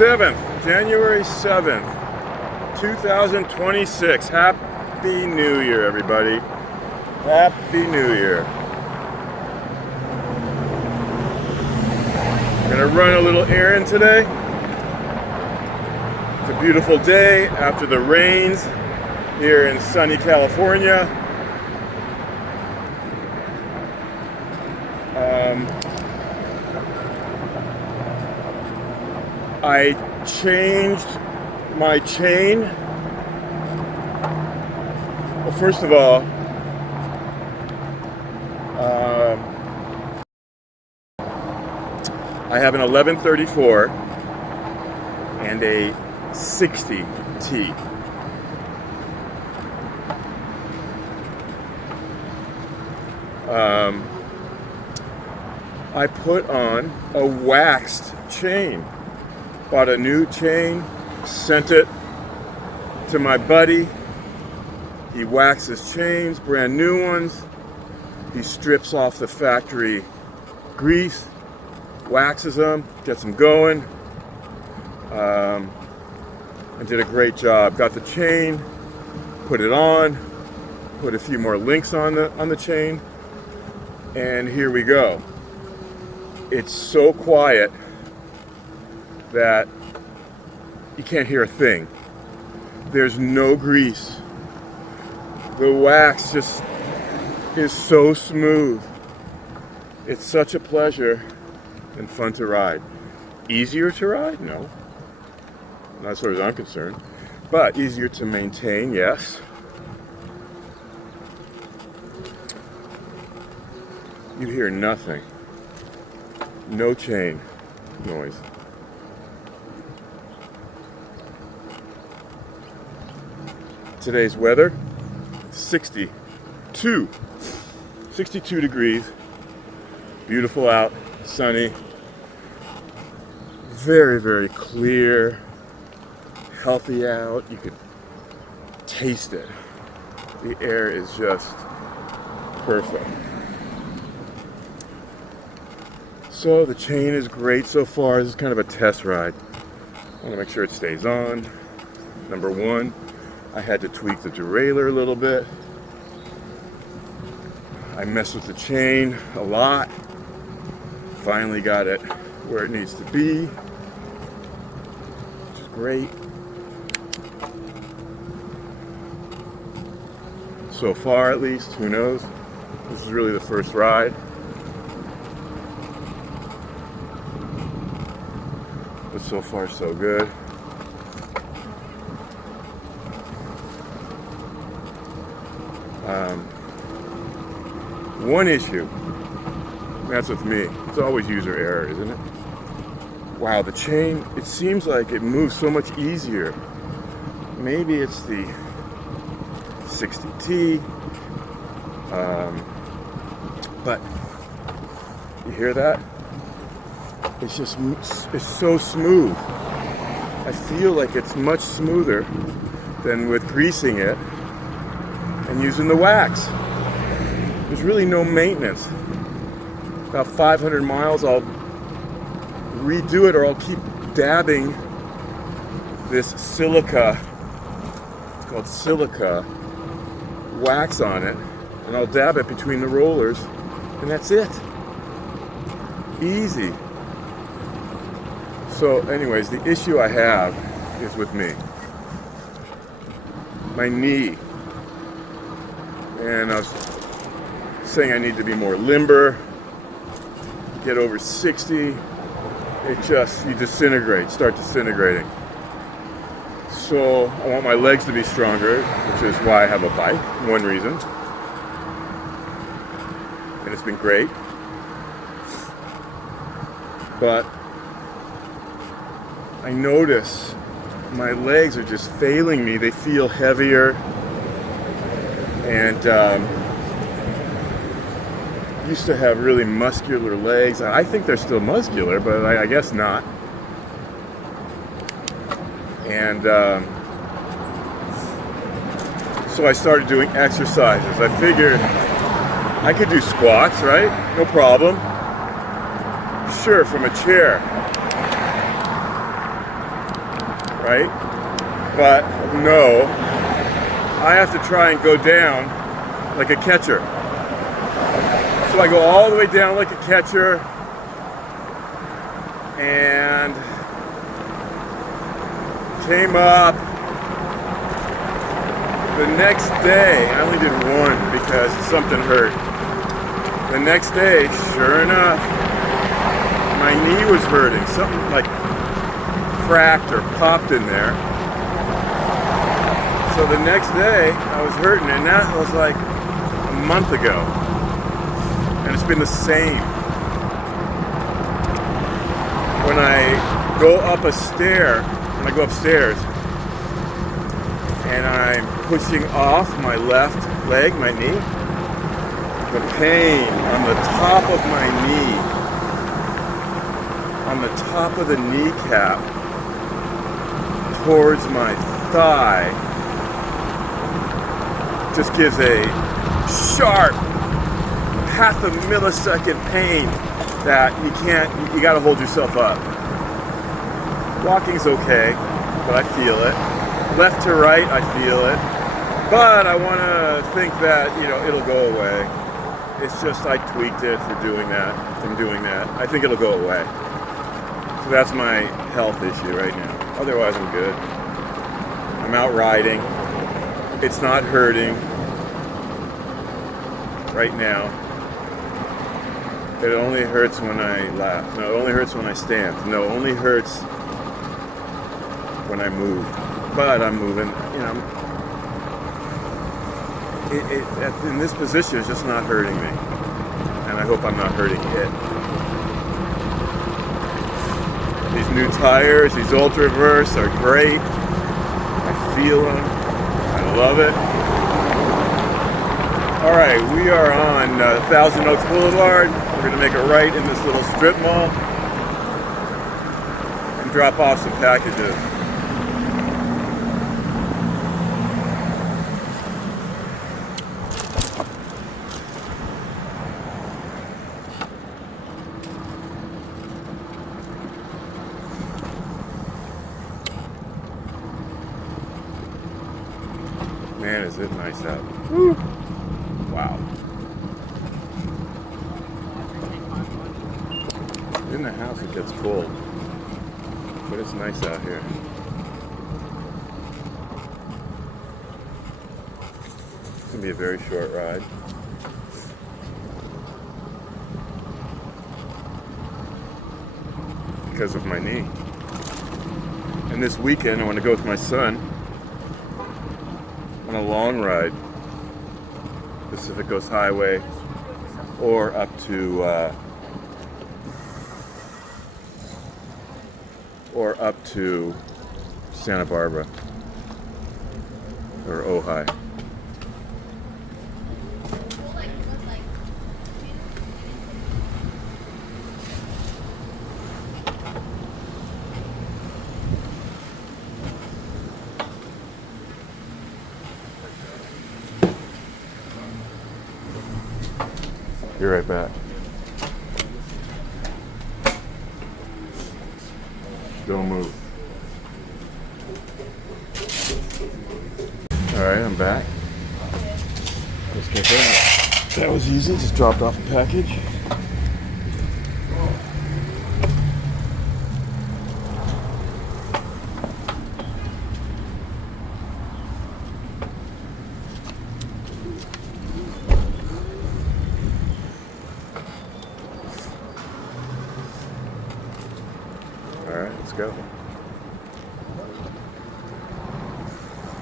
7th, January 7th, 2026. Happy New Year, everybody. Happy New Year. I'm gonna run a little errand today. It's a beautiful day after the rains here in sunny California. I changed my chain. Well, first of all, I have an 1134 and a 60T. I put on a waxed chain. Bought a new chain, sent it to my buddy. He waxes chains, brand new ones. He strips off the factory grease, waxes them, gets them going, and did a great job. Got the chain, put it on, put a few more links on the chain, and here we go. It's so quiet that you can't hear a thing. There's no grease. The wax just is so smooth. It's such a pleasure and fun to ride. Easier to ride? No. Not as far as I'm concerned. But easier to maintain, yes. You hear nothing. No chain noise. Today's weather, 62 degrees, beautiful out, sunny, very, very clear, healthy out. You could taste it. The air is just perfect. So the chain is great so far. This is kind of a test ride. I want to make sure it stays on. Number one, I had to tweak the derailleur a little bit. I messed with the chain a lot. Finally got it where it needs to be, which is great. So far, at least, who knows? This is really the first ride. But so far, so good. One issue, that's with me, it's always user error, isn't it? Wow, the chain, it seems like it moves so much easier. Maybe it's the 60T, but you hear that? It's so smooth. I feel like it's much smoother than with greasing it and using the wax. There's really no maintenance. About 500 miles, I'll redo it, or I'll keep dabbing this silica, it's called silica, wax on it, and I'll dab it between the rollers, and that's it. Easy. So anyways, the issue I have is with me. My knee. And I was saying I need to be more limber, get over 60, you disintegrate, start disintegrating. So I want my legs to be stronger, which is why I have a bike, one reason. And it's been great. But I notice my legs are just failing me. They feel heavier. And used to have really muscular legs. I think they're still muscular, but I guess not. And so I started doing exercises. I figured I could do squats, right? No problem. Sure, from a chair. right? But no, I have to try and go down like a catcher. So I go all the way down like a catcher, and came up. The next day, I only did one because something hurt. The next day, sure enough, my knee was hurting. Something like cracked or popped in there. So the next day, I was hurting, and that was like a month ago. And it's been the same. When I go up a stair, when I go upstairs, and I'm pushing off my left leg, my knee, the pain on the top of my knee, on the top of the kneecap, towards my thigh, just gives a sharp, half a millisecond pain that you gotta hold yourself up. Walking's okay, but I feel it. Left to right, I feel it. But I want to think that, it'll go away. It's just I tweaked it from doing that. I think it'll go away. So that's my health issue right now. Otherwise, I'm good. I'm out riding. It's not hurting right now. It only hurts when I laugh. No, it only hurts when I stand. No, it only hurts when I move. But I'm moving, in this position, it's just not hurting me. And I hope I'm not hurting it. These new tires, these Ultraverse are great. I feel them. I love it. All right, we are on Thousand Oaks Boulevard. We're going to make a right in this little strip mall and drop off some packages. Man, is it nice out. Woo. Wow. In the house it gets cold, but it's nice out here. It's going to be a very short ride. Because of my knee. And this weekend I want to go with my son on a long ride, Pacific Coast Highway, or up to Santa Barbara or Ojai. Be right back. Don't move. Alright, I'm back. Let's get that. That was easy, just dropped off a package. Alright, let's go.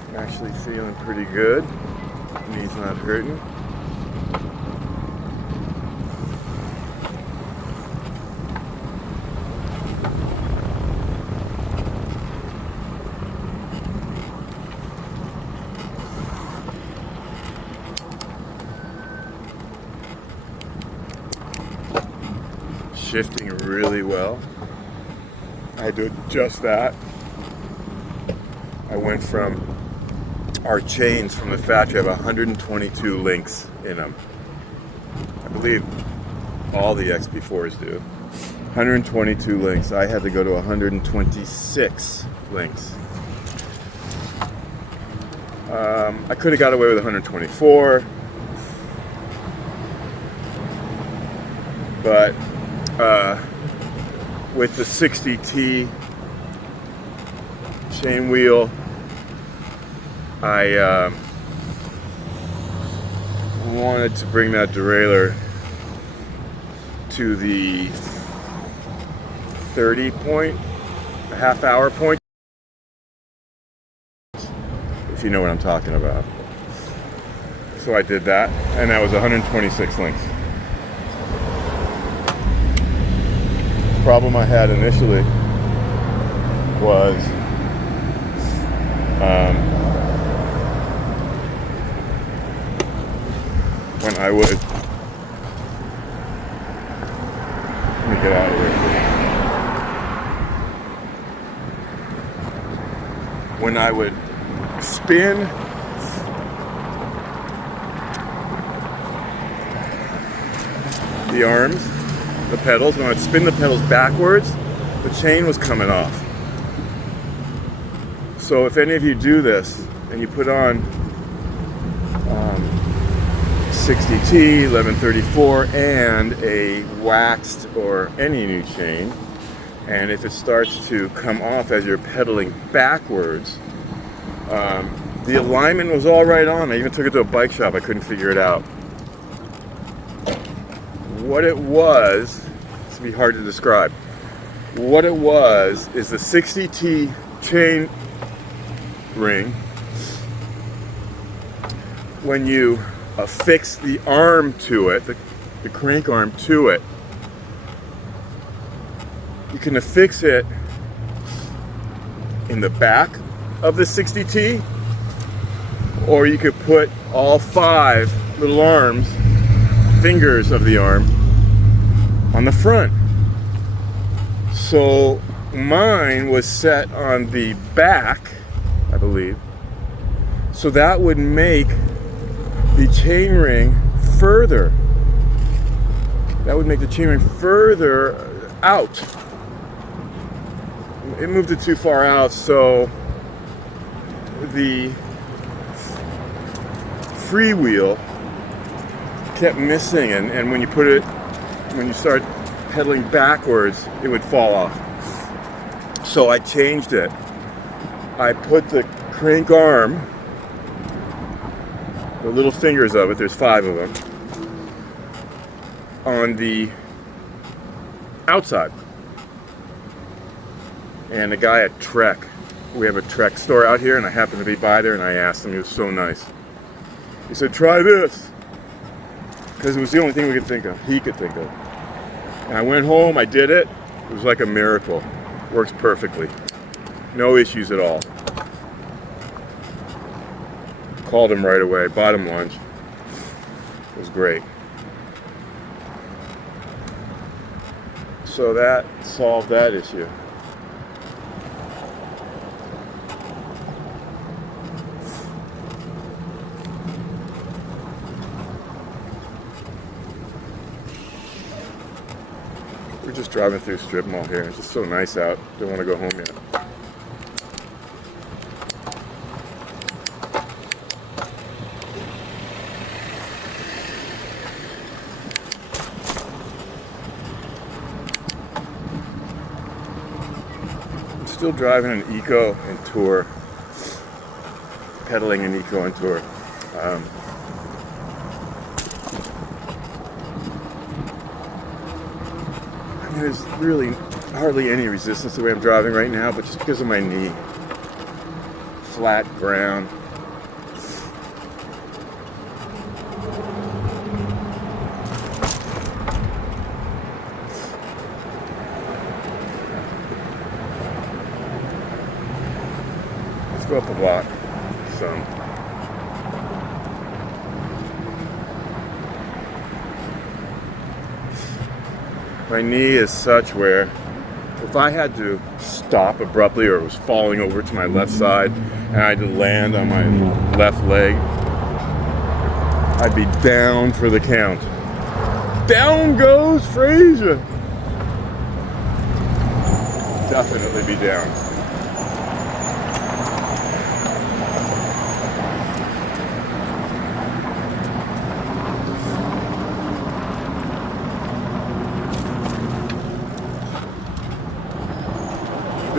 I'm actually feeling pretty good. Knee's not hurting. Shifting really well. I had to adjust that. I went from our chains from the factory have 122 links in them. I believe all the XP4s do. 122 links. I had to go to 126 links. I could have got away with 124, but with the 60T chain wheel, I wanted to bring that derailleur to the 30 point, a half hour point, if you know what I'm talking about. So I did that, and that was 126 links. The problem I had initially was when I would, let me get out of here. When I would spin the arms, the pedals, when I'd spin the pedals backwards, the chain was coming off. So if any of you do this and you put on 60T, 1134, and a waxed or any new chain, and if it starts to come off as you're pedaling backwards, the alignment was all right on. I even took it to a bike shop. I couldn't figure it out. What it was, this would be hard to describe. What it was is the 60T chain ring, when you affix the arm to it, the crank arm to it, you can affix it in the back of the 60T, or you could put all 5 little arms, fingers of the arm, on the front. So mine was set on the back, I believe, so that would make the chain ring further. That would make the chain ring further out. It moved it too far out, so the freewheel kept missing, and when you put it, when you start pedaling backwards, it would fall off. So I changed it. I put the crank arm, the little fingers of it, there's 5 of them, on the outside. And the guy at Trek, we have a Trek store out here, and I happened to be by there, and I asked him, he was so nice. He said, try this, because it was the only thing we could think of, he could think of. And I went home, I did it, it was like a miracle. Works perfectly. No issues at all. Called him right away, bought him lunch. It was great. So that solved that issue. We're just driving through strip mall here. It's just so nice out. Don't want to go home yet. I'm still driving an Eco and Tour, pedaling an Eco and Tour. There's really hardly any resistance the way I'm driving right now, but just because of my knee. Flat ground. Let's go up the block some. My knee is such where if I had to stop abruptly or was falling over to my left side and I had to land on my left leg, I'd be down for the count. Down goes Frazier! Definitely be down.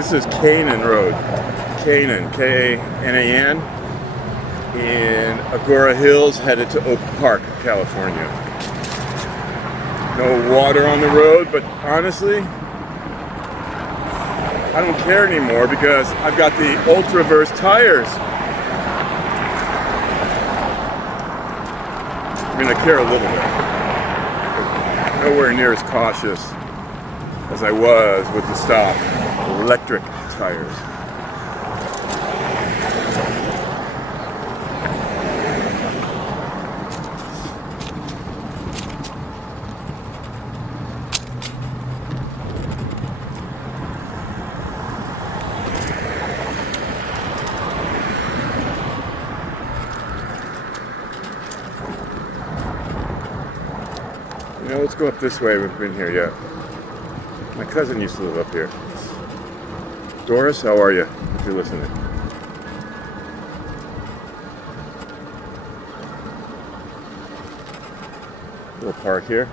This is Canaan Road. Canaan, K-A-N-A-N, in Agora Hills, headed to Oak Park, California. No water on the road, but honestly, I don't care anymore because I've got the Ultraverse tires. I mean, I care a little bit. Nowhere near as cautious as I was with the stock electric tires. You know, let's go up this way. We've been here yet. My cousin used to live up here. Doris, how are you? If you're listening. Little park here.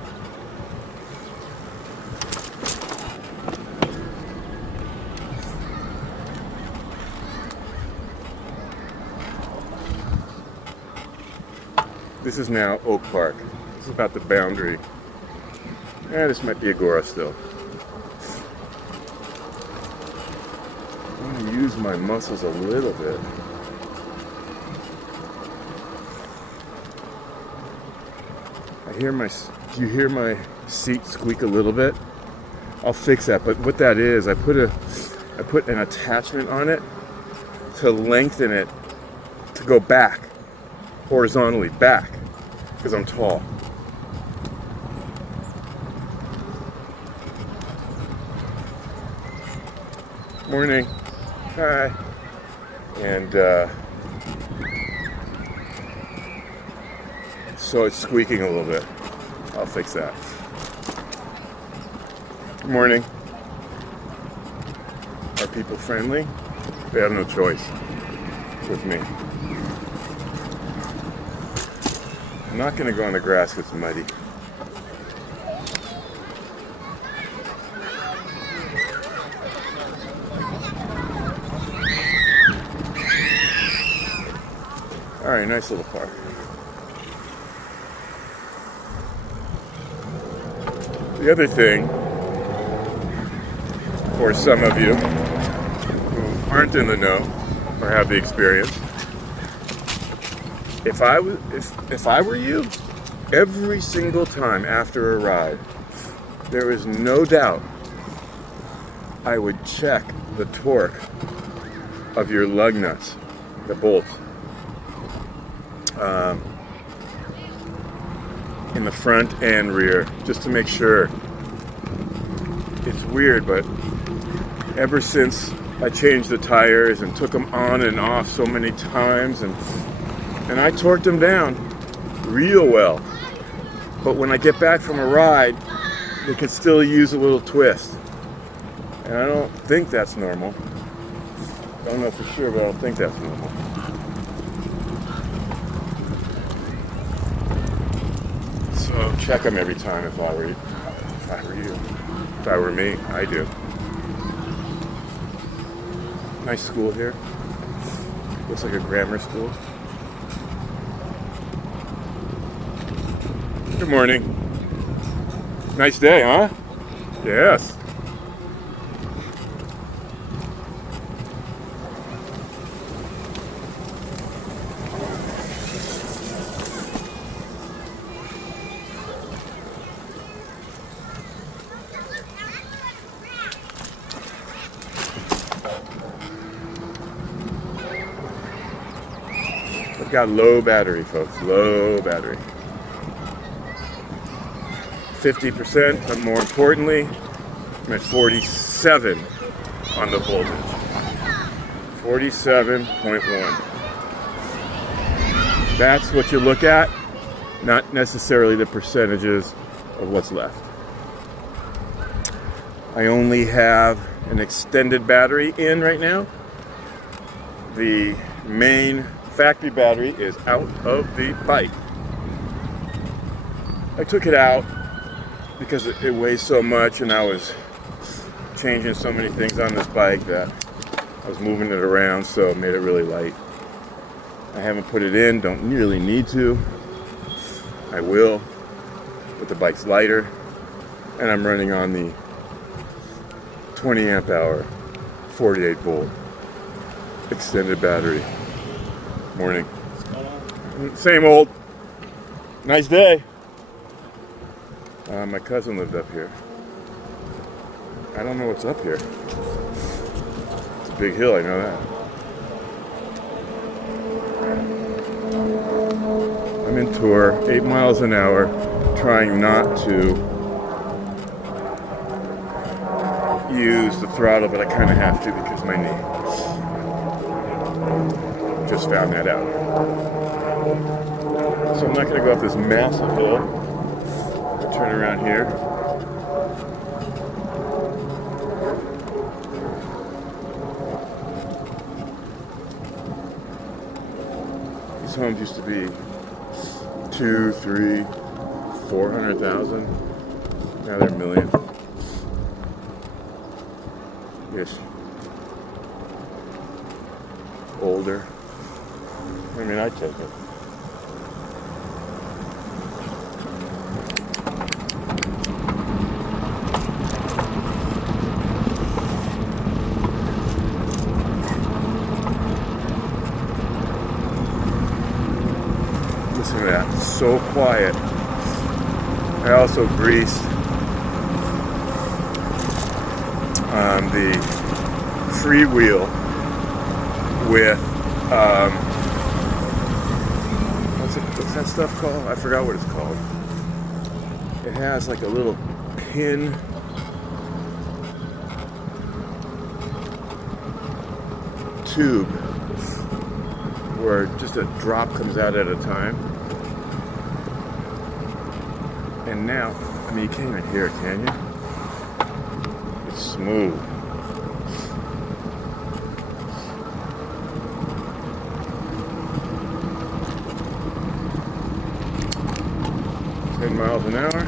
This is now Oak Park. This is about the boundary. This might be Agora still. I'm going to use my muscles a little bit. Do you hear my seat squeak a little bit? I'll fix that, but what that is, I put an attachment on it to lengthen it to go back, horizontally back, because I'm tall. Morning. Hi. And so it's squeaking a little bit. I'll fix that. Good morning. Are people friendly? They have no choice with me. I'm not going to go on the grass because it's muddy. All right, nice little park. The other thing, for some of you who aren't in the know or have the experience, if I were you, every single time after a ride, there is no doubt I would check the torque of your lug nuts, the bolts. In the front and rear, just to make sure. It's weird, but ever since I changed the tires and took them on and off so many times, and I torqued them down real well, but when I get back from a ride, they could still use a little twist, and I don't think that's normal. I don't know for sure, but I don't think that's normal. So check them every time if I were you. If I were me, I do. Nice school here. Looks like a grammar school. Good morning. Nice day, huh? Yes. I've got low battery, folks. Low battery. 50%, but more importantly, I'm at 47 on the voltage. 47.1. That's what you look at, not necessarily the percentages of what's left. I only have an extended battery in right now. The main factory battery is out of the bike. I took it out because it weighs so much, and I was changing so many things on this bike that I was moving it around, so it made it really light. I haven't put it in, don't really need to. I will, but the bike's lighter, and I'm running on the 20 amp hour, 48 volt extended battery. Morning. Same old. Nice day. My cousin lived up here. I don't know what's up here. It's a big hill, I know that. I'm in tour, 8 miles an hour, trying not to use the throttle, but I kind of have to because of my knee. Just found that out. So I'm not going to go up this massive hill. I'll turn around here. These homes used to be 2, 3, 400,000. Now they're millions. Yes. Older. I mean, I'd take it. Listen to that. So quiet. I also greased the freewheel with what's that stuff called? I forgot what it's called. It has like a little pin tube where just a drop comes out at a time. And now, I mean, you can't even hear it, can you? It's smooth. Miles an hour.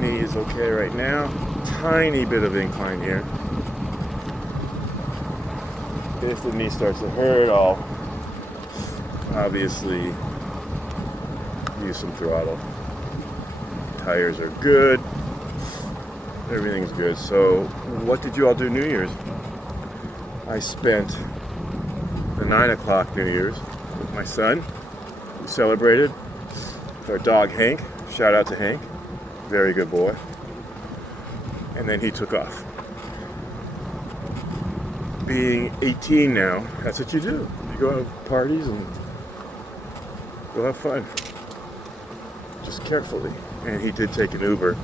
Knee is okay right now. Tiny bit of incline here. If the knee starts to hurt, I'll obviously use some throttle. Tires are good. Everything's good. So, what did you all do New Year's? I spent the 9 o'clock New Year's with my son. Celebrated with our dog Hank. Shout out to Hank, very good boy. And then he took off. Being 18 now, that's what you do. You go out to parties and go have fun, just carefully. And he did take an Uber.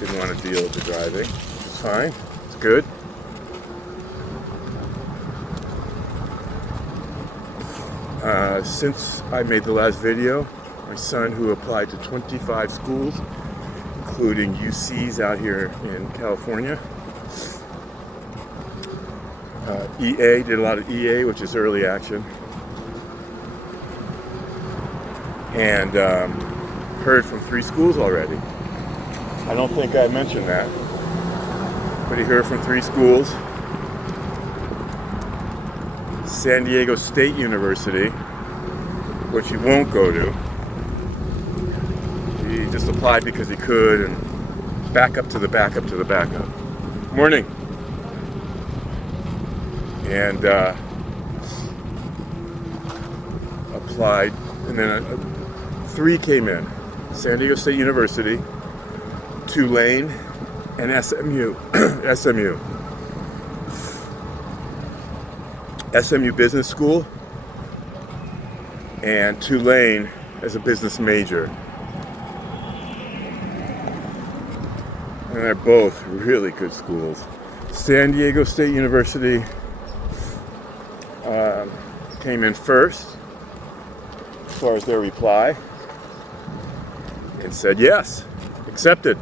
Didn't want to deal with the driving. It's fine. It's good. Since I made the last video, my son, who applied to 25 schools, including UCs out here in California, EA, did a lot of EA, which is early action, and heard from 3 schools already. I don't think I mentioned that, but he heard from 3 schools. San Diego State University, which he won't go to. He just applied because he could, and backup to the backup to the backup. Morning. And applied, and then 3 came in. San Diego State University, Tulane, and SMU. SMU Business School, and Tulane as a business major. And they're both really good schools. San Diego State University came in first as far as their reply and said yes, accepted.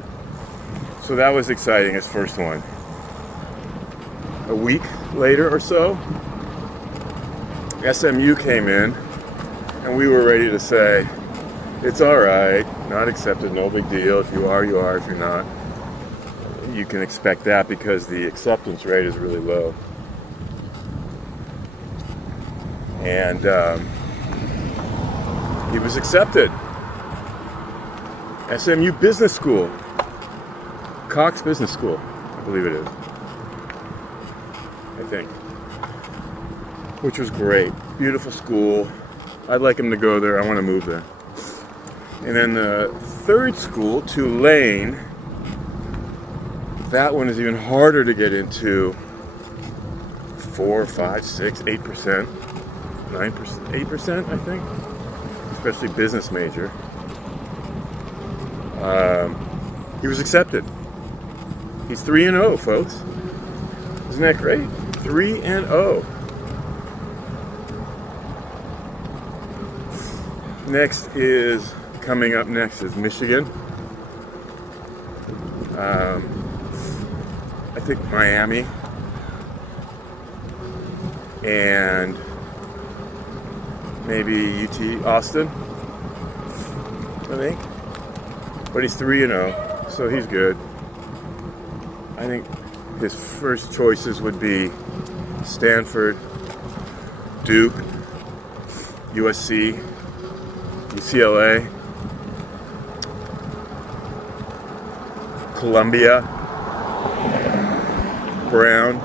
So that was exciting, his first one. A week later or so, SMU came in, and we were ready to say, It's all right. Not accepted, no big deal. If you are, you are. If you're not, you can expect that because the acceptance rate is really low. And he was accepted. SMU Business School. Cox Business School, I believe it is. I think. Which was great. Beautiful school. I'd like him to go there. I want to move there. And then the third school, Tulane, that one is even harder to get into. 4, 5, 6, 8%, 9%, 8%, I think. Especially business major. He was accepted. He's 3-0, folks. Isn't that great? 3-0. Coming up next is Michigan. I think Miami. And maybe UT Austin, I think. But he's 3-0, so he's good. I think his first choices would be Stanford, Duke, USC, UCLA, Columbia, Brown,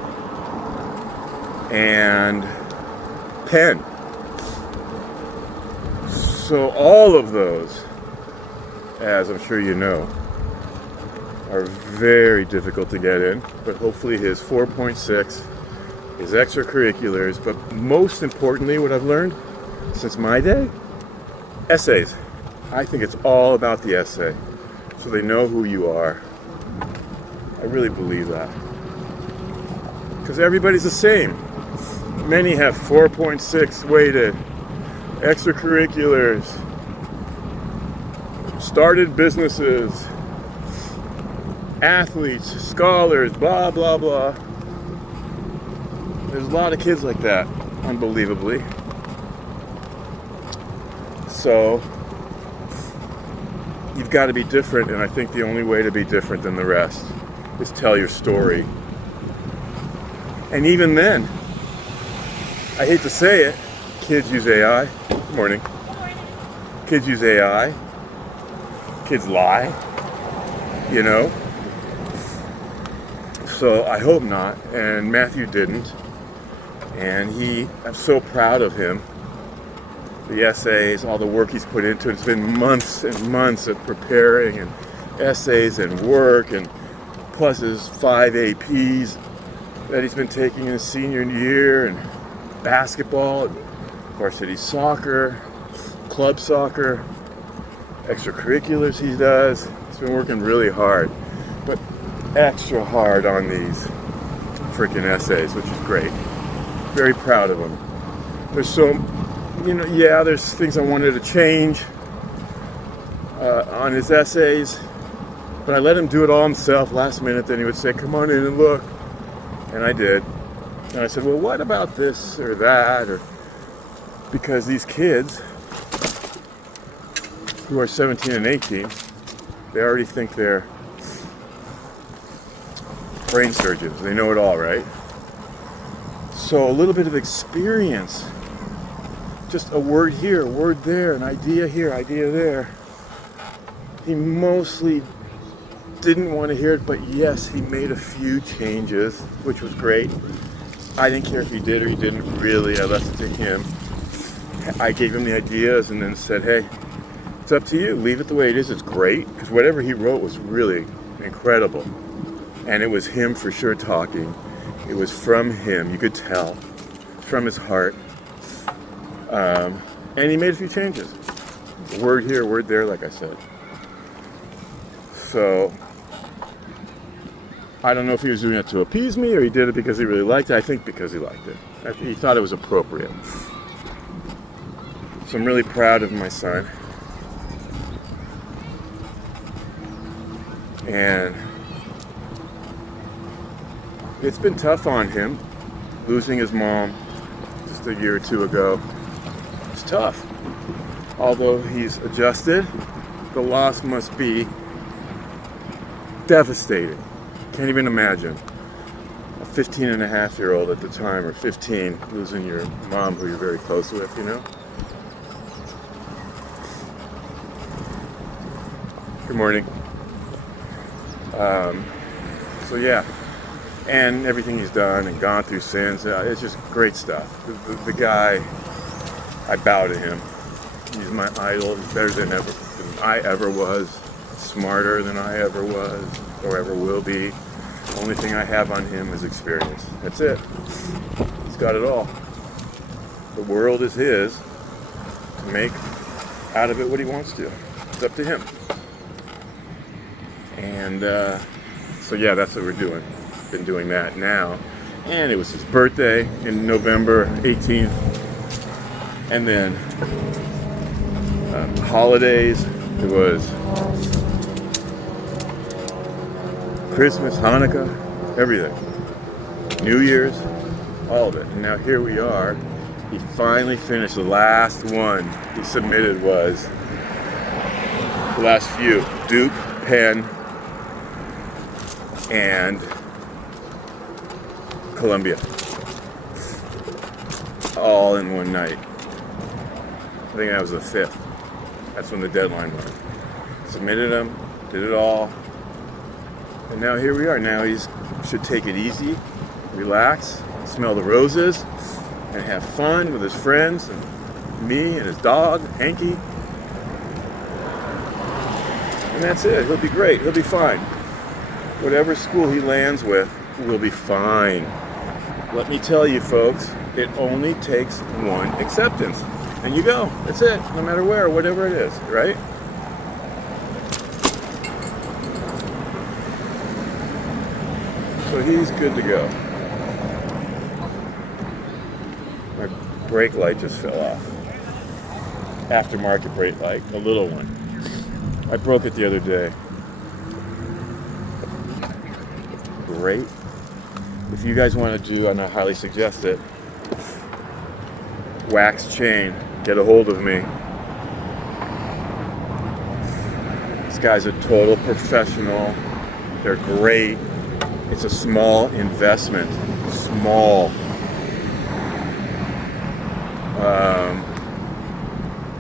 and Penn. So all of those, as I'm sure you know, are very difficult to get in, but hopefully his 4.6, his extracurriculars, but most importantly, what I've learned since my day, essays. I think it's all about the essay, so they know who you are. I really believe that. Because everybody's the same. Many have 4.6 weighted, extracurriculars, started businesses, athletes, scholars, blah, blah, blah. There's a lot of kids like that, unbelievably. So, you've got to be different, and I think the only way to be different than the rest is tell your story. And even then, I hate to say it, kids use AI. Good morning. Kids use AI. Kids lie, you know? So I hope not, and Matthew didn't. And I'm so proud of him. The essays, all the work he's put into it. It's been months and months of preparing and essays and work, and plus his 5 APs that he's been taking in his senior year, and basketball, varsity soccer, club soccer, extracurriculars he does. He's been working really hard, but extra hard on these freaking essays, which is great. Very proud of him. There's there's things I wanted to change on his essays, but I let him do it all himself last minute. Then he would say, come on in and look. And I did. And I said, well, what about this or that? Or because these kids who are 17 and 18, they already think they're brain surgeons. They know it all, right? So a little bit of experience, just a word here, a word there, an idea here, idea there. He mostly didn't want to hear it, but yes, he made a few changes, which was great. I didn't care if he did or he didn't really. I left it to him. I gave him the ideas and then said, hey, it's up to you. Leave it the way it is. It's great, because whatever he wrote was really incredible. And it was him for sure talking. It was from him. You could tell. From his heart. And he made a few changes. A word here, a word there, like I said. So, I don't know if he was doing it to appease me or he did it because he really liked it. I think because he liked it. He thought it was appropriate. So I'm really proud of my son. And it's been tough on him, losing his mom just a year or two ago. It's tough. Although he's adjusted, the loss must be devastating. Can't even imagine. A 15-and-a-half-year-old at the time, or 15, losing your mom who you're very close with, you know? Good morning. So yeah, and everything he's done and gone through since, it's just great stuff. The guy, I bow to him. He's my idol. He's better than I ever was, smarter than I ever was, or ever will be. The only thing I have on him is experience. That's it. He's got it all. The world is his to make out of it what he wants to. It's up to him. And so yeah, that's what we're doing. Been doing that now. And it was his birthday in November 18th. And then holidays. It was Christmas, Hanukkah, everything. New Year's, all of it. And now here we are. He finally finished. The last one he submitted was the last few. Duke, Penn, and Columbia. All in one night. I think that was the 5th. That's when the deadline was. Submitted them, did it all. And now here we are. Now he should take it easy, relax, smell the roses, and have fun with his friends and me and his dog, Hanky. And that's it. He'll be great. He'll be fine. Whatever school he lands with will be fine. Let me tell you, folks, it only takes one acceptance. And you go. That's it. No matter where, whatever it is, right? So he's good to go. My brake light just fell off. Aftermarket brake light, a little one. I broke it the other day. Great. If you guys want to do, and I highly suggest it, wax chain, get a hold of me. This guy's a total professional. They're great. It's a small investment. Small.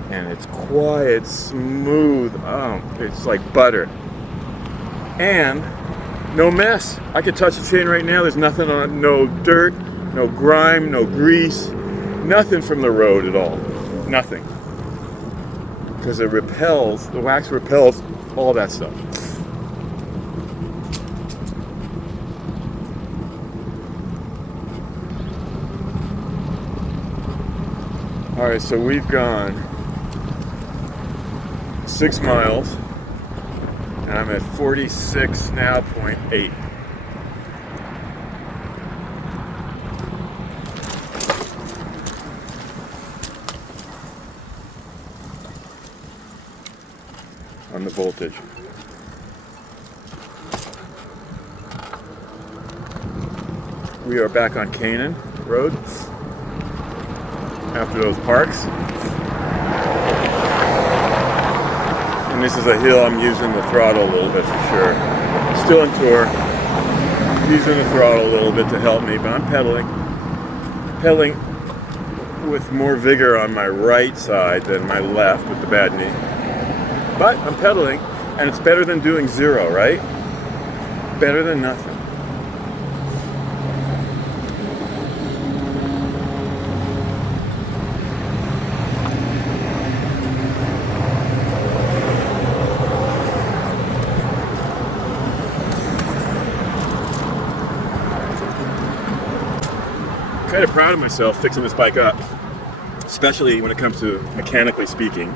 And it's quiet, smooth. It's like butter. And no mess. I could touch the chain right now. There's nothing on it. No dirt, no grime, no grease. Nothing from the road at all. Nothing. Because it repels, the wax repels all that stuff. Alright, so we've gone 6 miles, and I'm at 46 now, 0.8. On the voltage. We are back on Canaan Road after those parks. And this is a hill I'm using the throttle a little bit for sure. Still in tour. Using the throttle a little bit to help me, but I'm pedaling. Pedaling with more vigor on my right side than my left with the bad knee. But I'm pedaling, and it's better than doing zero, right? Better than nothing. Kind of proud of myself fixing this bike up, especially when it comes to mechanically speaking.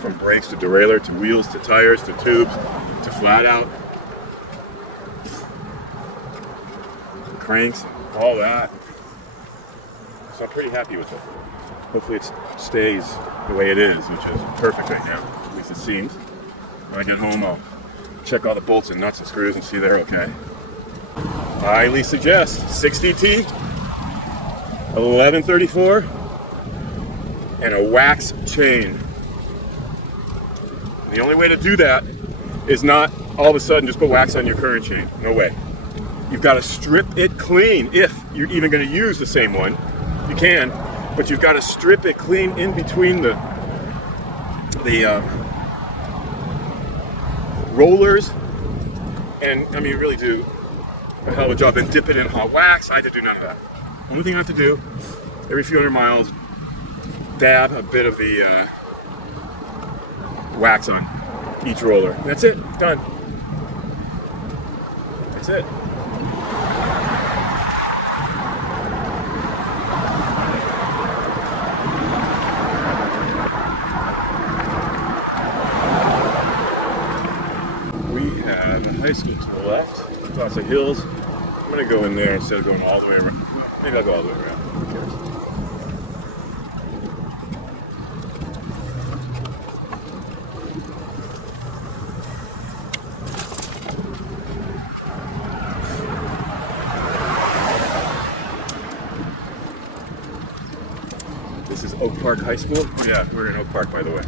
From brakes to derailleur to wheels to tires to tubes to flat out, cranks, all that. So I'm pretty happy with it. Hopefully it stays the way it is, which is perfect right now. At least it seems. When I get home, I'll check all the bolts and nuts and screws and see they're okay. Highly suggest 60T, 1134, and a wax chain. The only way to do that is not all of a sudden just put wax on your current chain. No way. You've got to strip it clean if you're even going to use the same one. You can, but you've got to strip it clean in between the rollers, and I mean, really do a hell of a job. And dip it in hot wax. I had to do none of that. Only thing I have to do every few hundred miles, dab a bit of the wax on each roller. And that's it. Done. That's it. We have a high school to the left, lots of hills. I'm going to go in there instead of going all the way around. Maybe I'll go all the way around. Who cares? This is Oak Park High School. Oh, yeah, we're in Oak Park, by the way.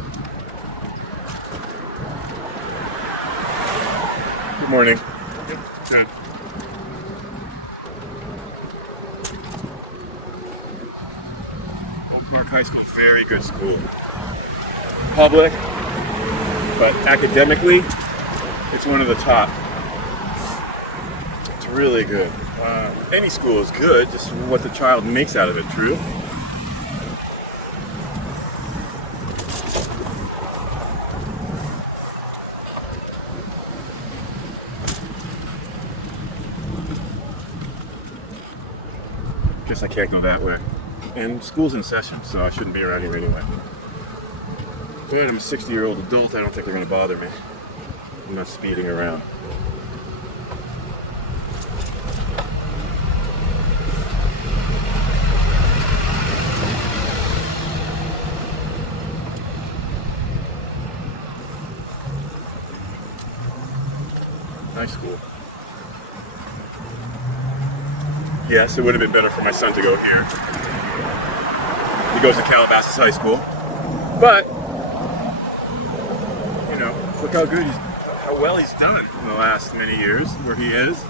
Good morning. Good. Oak Park High School, very good school. Public, but academically, it's one of the top. It's really good. Any school is good, just what the child makes out of it, true? Guess I can't go that way. And school's in session, so I shouldn't be around here anyway. But I'm a 60-year-old adult, I don't think they're going to bother me. I'm not speeding around. Nice school. Yes, it would have been better for my son to go here. He goes to Calabasas High School. But, you know, look how well he's done in the last many years where he is.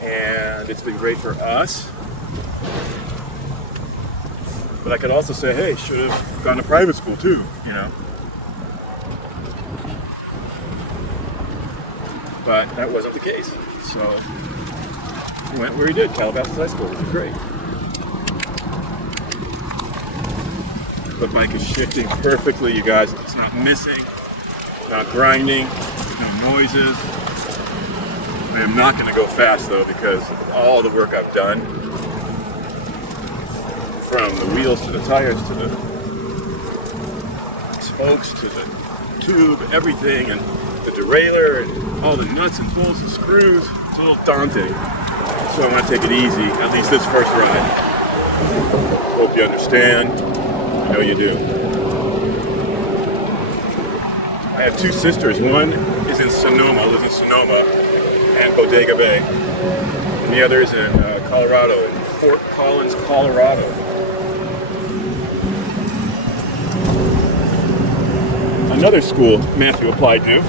And it's been great for us. But I could also say, hey, should have gone to private school too, you know. But that wasn't the case. So he went where he did, Calabasas High School, which is great. The bike is shifting perfectly, you guys. It's not missing, not grinding, no noises. I am not going to go fast though because of all the work I've done. From the wheels to the tires to the spokes to the tube, everything, and the derailleur and all the nuts and bolts and screws. It's a little daunting. So I want to take it easy, at least this first ride. Hope you understand. I know you do. I have two sisters. One is in Sonoma, lives in Sonoma and Bodega Bay. And the other is in Colorado, in Fort Collins, Colorado. Another school Matthew applied to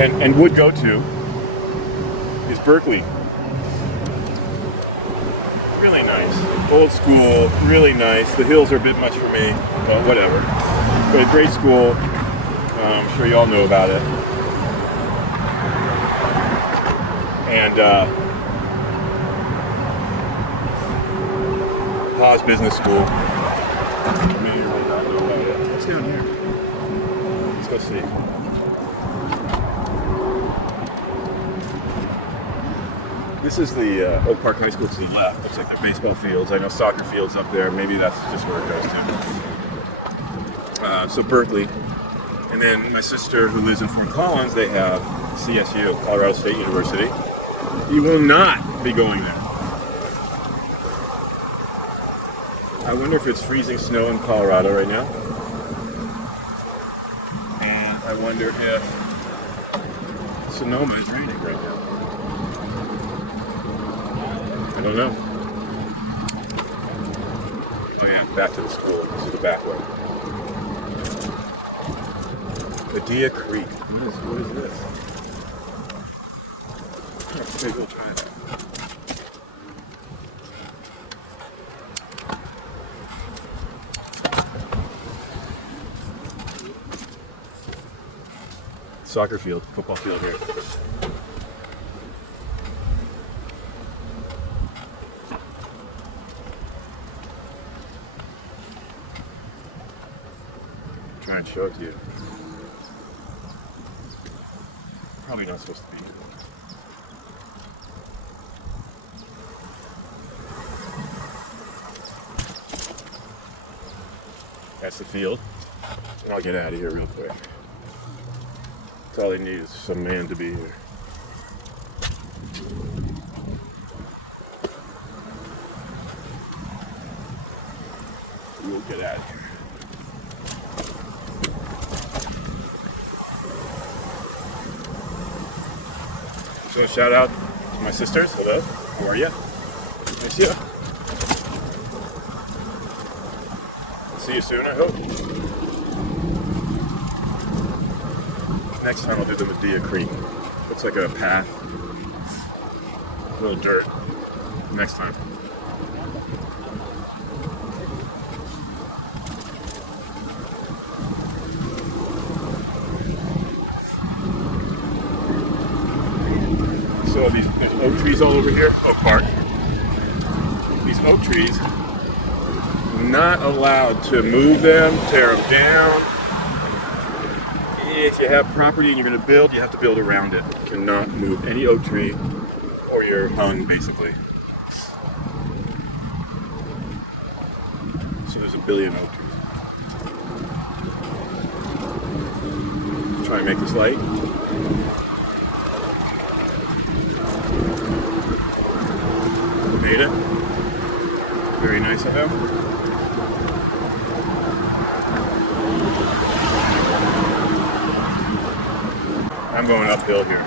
and would go to is Berkeley. Really nice. Old school, really nice. The hills are a bit much for me, but whatever. But a great school. I'm sure you all know about it. And Haas Business School. You may or may not know about it. What's down here? Let's go see. This is the Oak Park High School to the left. Looks like the baseball fields. I know soccer fields up there. Maybe that's just where it goes to. So Berkeley. And then my sister who lives in Fort Collins, they have CSU, Colorado State University. You will not be going there. I wonder if it's freezing snow in Colorado right now. And I wonder if Sonoma is raining right now. I don't know. Oh yeah, back to the school. This is the back way. Medea Creek. What is this? Maybe we'll try it. Soccer field, football field here. Try and show it to you. Probably not supposed to be. That's the field. And I'll get out of here real quick. That's all they need is some man to be here. We'll get out of here. So shout out to my sisters. Hello. How are you? Miss you. See you soon, I hope. Next time I'll do the Medea Creek. Looks like a path. A little dirt. Next time. So there's oak trees all over here. Oak Park. These oak trees, not allowed to move them, tear them down. If you have property and you're going to build, you have to build around it. You cannot move any oak tree or you're hung, basically. So there's a billion oak trees. Try and make this light. Made it. Very nice of him. I'm going uphill here.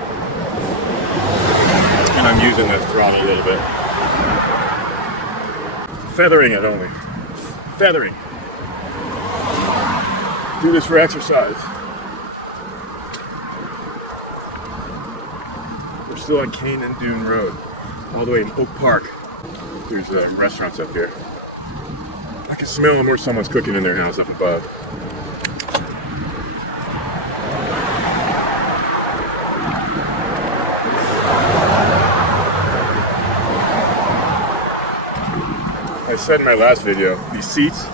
And I'm using the throttle a little bit. Feathering it only. Feathering. Do this for exercise. We're still on Canaan Dune Road. All the way in Oak Park. There's restaurants up here. I can smell them where someone's cooking in their house up above. I said in my last video, these seats,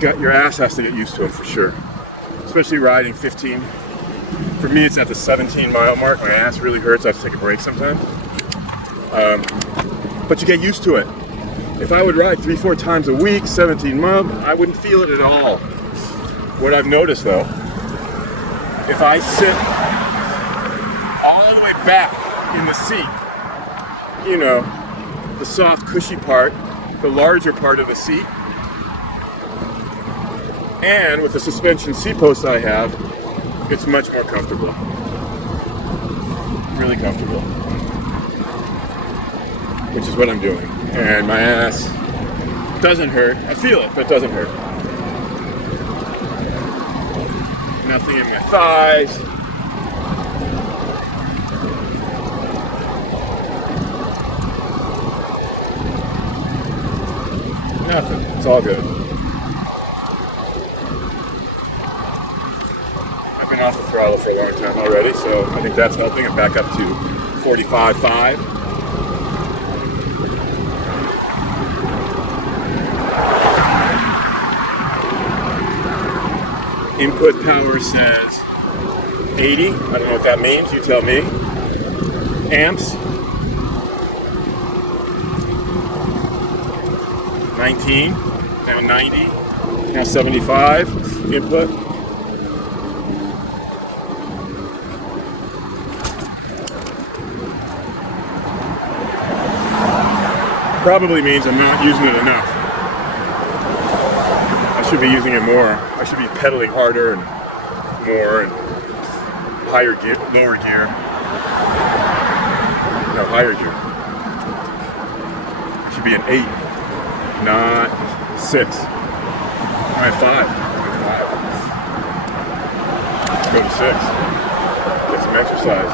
your ass has to get used to them for sure. Especially riding 15. For me, it's at the 17-mile mark. My ass really hurts. I have to take a break sometimes. But you get used to it. If I would ride 3-4 times a week, 17 miles, I wouldn't feel it at all. What I've noticed though, if I sit all the way back in the seat, you know, the soft, cushy part, the larger part of the seat, and with the suspension seat post I have, it's much more comfortable. Really comfortable. Which is what I'm doing. And my ass doesn't hurt. I feel it, but it doesn't hurt. Nothing in my thighs. Nothing. It's all good. I've been off the throttle for a long time already, so I think that's helping. I'm back up to 45.5. Input power says 80. I don't know what that means. You tell me. Amps. 19. Now 90. Now 75. Input. Probably means I'm not using it enough. I should be using it more. I should be pedaling harder and more and higher gear, lower gear. No, higher June. It should be an 8, not 6. All right, 5. 5. Let's go to 6. Get some exercise.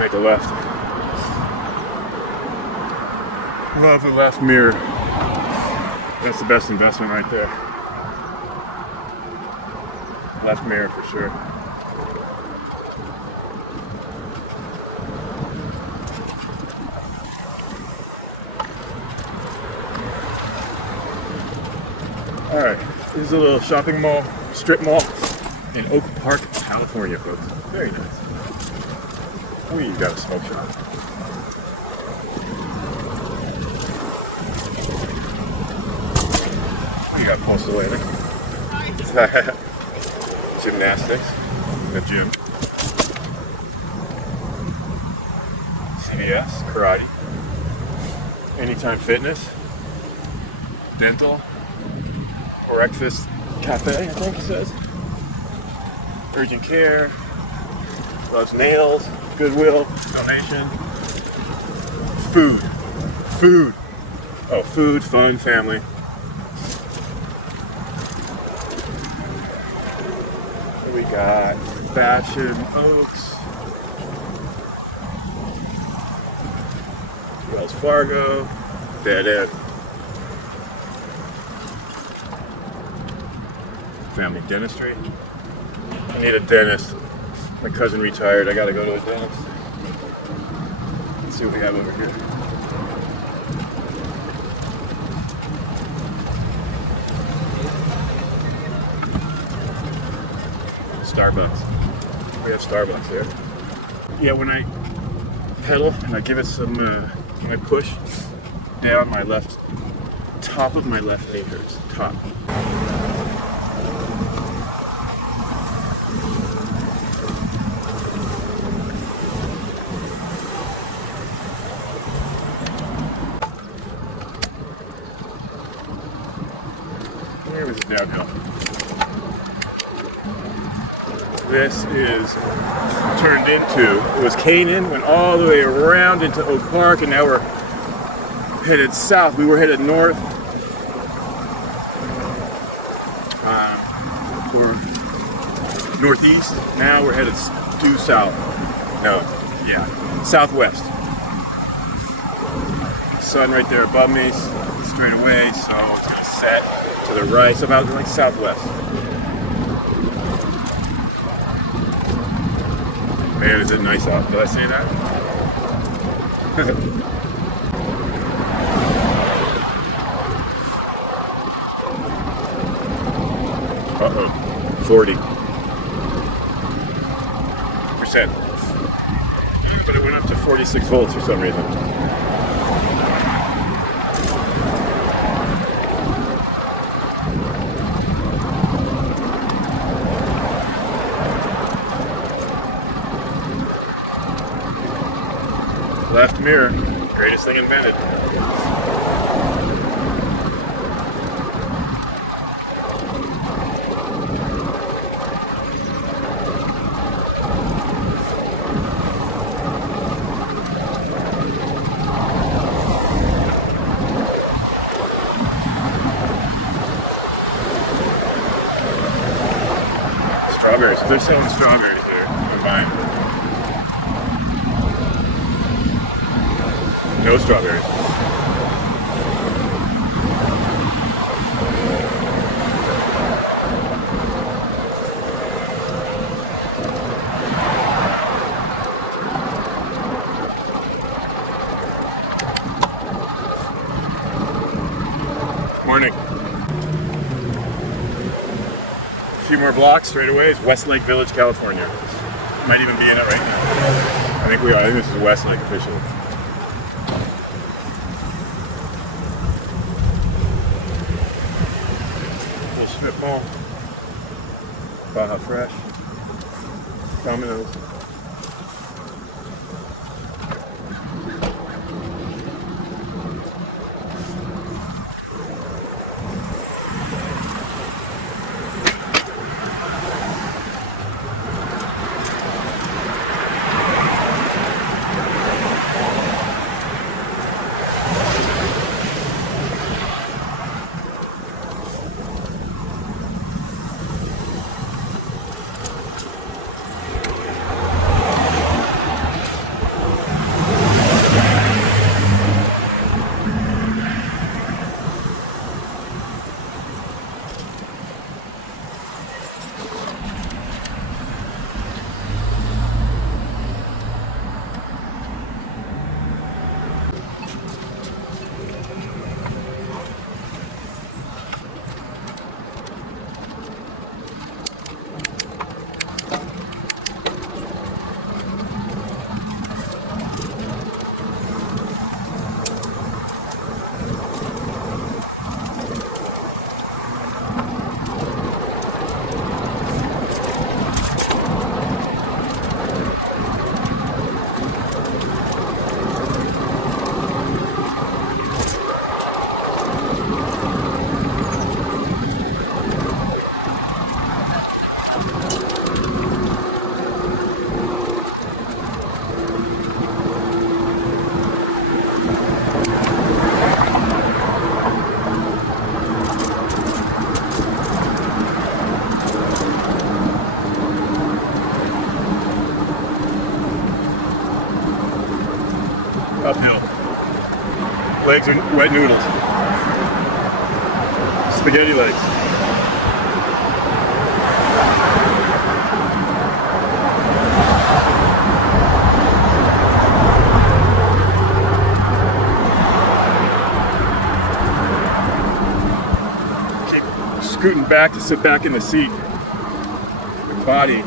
Make a left. Love the left mirror. That's the best investment right there. Left mirror for sure. Alright, this is a little shopping mall, strip mall in Oak Park, California, folks. Very nice. Oh, you got a smoke shop. Oh, you got Pulse Later. Gymnastics. The gym. CVS. Karate. Anytime Fitness. Dental. Breakfast Cafe, I think it says. Urgent Care. Loves Nails. Goodwill, Salvation, food. Oh, food, fun, family. Here we got Fashion Oaks, Wells Fargo, Dead End. Family Dentistry. I need a dentist. My cousin retired. I gotta go to a dentist. Let's see what we have over here. Starbucks. We have Starbucks there. Yeah, when I pedal and I give it some, when I push down my left, top of my left knee hurts. Top. Where was it downhill? This is turned into, it was Canaan, went all the way around into Oak Park, and now we're headed south. We were headed north, or northeast. Now we're headed due south. No, yeah, southwest. Sun right there above me, straight away, so it's gonna set to the right, so about like southwest. Man, is it nice out? Did I say that? Uh-oh. 40%. But it went up to 46 volts for some reason. Left mirror, greatest thing invented. Strawberries, they're selling strawberries here. I'm buying them. No strawberries. Morning. A few more blocks straight away is Westlake Village, California. Might even be in it right now. I think we are. I think this is Westlake officially. football, Baja Fresh, Domino's. Uphill. Legs are wet noodles. Spaghetti legs. Keep scooting back to sit back in the seat. The body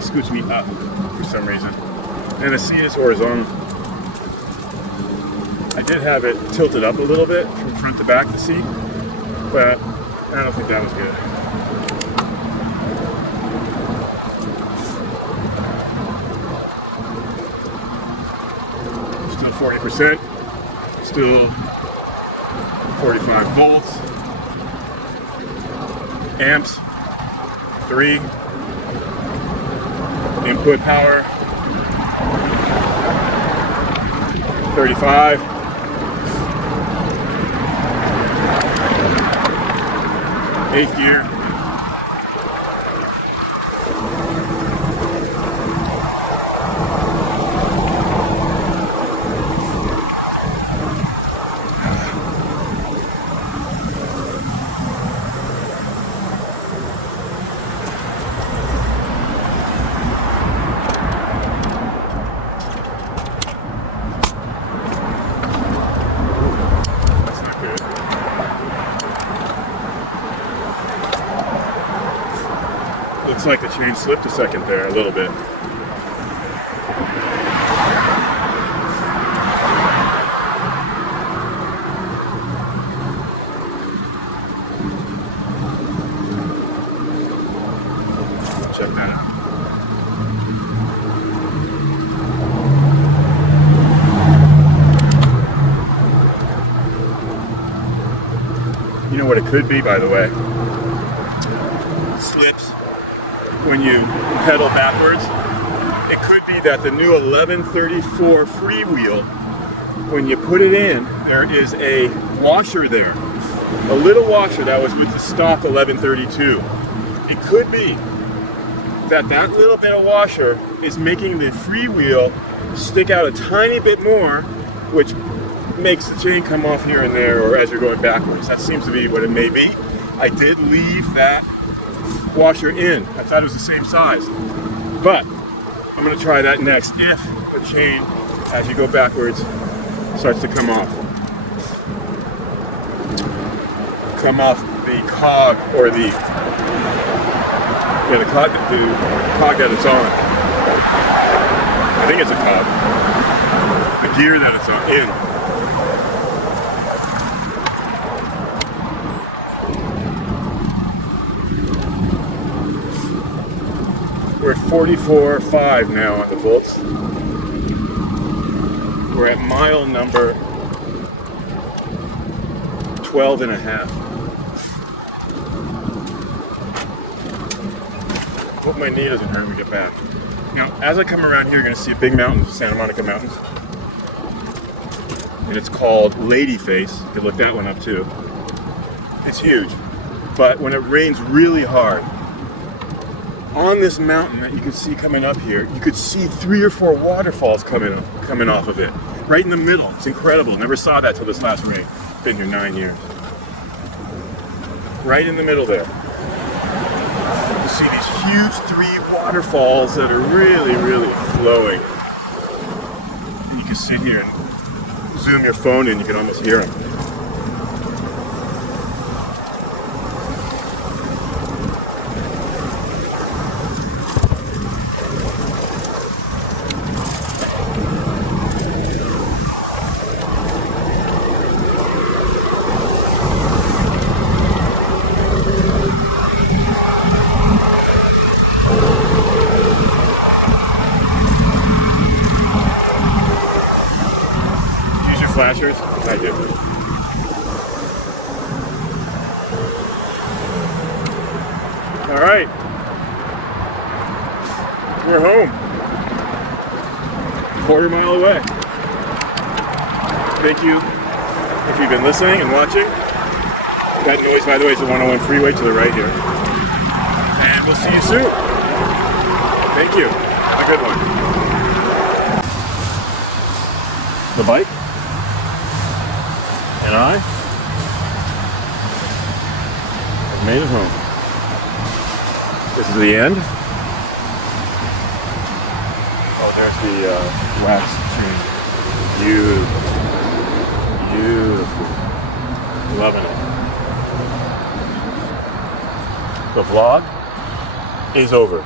scoots me up for some reason. And the seat is horizontal. I did have it tilted up a little bit from front to back, the seat, but I don't think that was good. Still 40%, still 45 volts, amps, 3, input power, 35. Eighth gear. Looks like the chain slipped a second there, a little bit. Check that out. You know what it could be, by the way? Slips. When you pedal backwards, it could be that the new 1134 freewheel, when you put it in, there is a washer there, a little washer that was with the stock 1132. It could be that that little bit of washer is making the freewheel stick out a tiny bit more, which makes the chain come off here and there, or as you're going backwards. That seems to be what it may be. I did leave that washer in. I thought it was the same size, but I'm going to try that next if the chain, as you go backwards, starts to come off the cog, or the cog that it's on. I think it's a cog, the gear that it's on in. 44.5 now on the volts. We're at mile number 12 and a half. Hope my knee doesn't hurt when we get back. Now, as I come around here, you're going to see a big mountain, Santa Monica Mountains. And it's called Lady Face. You can look that one up too. It's huge. But when it rains really hard, on this mountain that you can see coming up here, you could see 3 or 4 waterfalls coming off of it. Right in the middle. It's incredible. Never saw that till this last rain. Been here 9 years. Right in the middle there. You see these huge 3 waterfalls that are really, really flowing. And you can sit here and zoom your phone in, you can almost hear them. Flashers? I do. Alright. We're home. Quarter mile away. Thank you if you've been listening and watching. That noise, by the way, is the 101 freeway to the right here. And we'll see you soon. Thank you. Have a good one. The bike? And I have made it home. This is the end. Oh, there's the wax tree. Beautiful. Beautiful. Loving it. The vlog is over.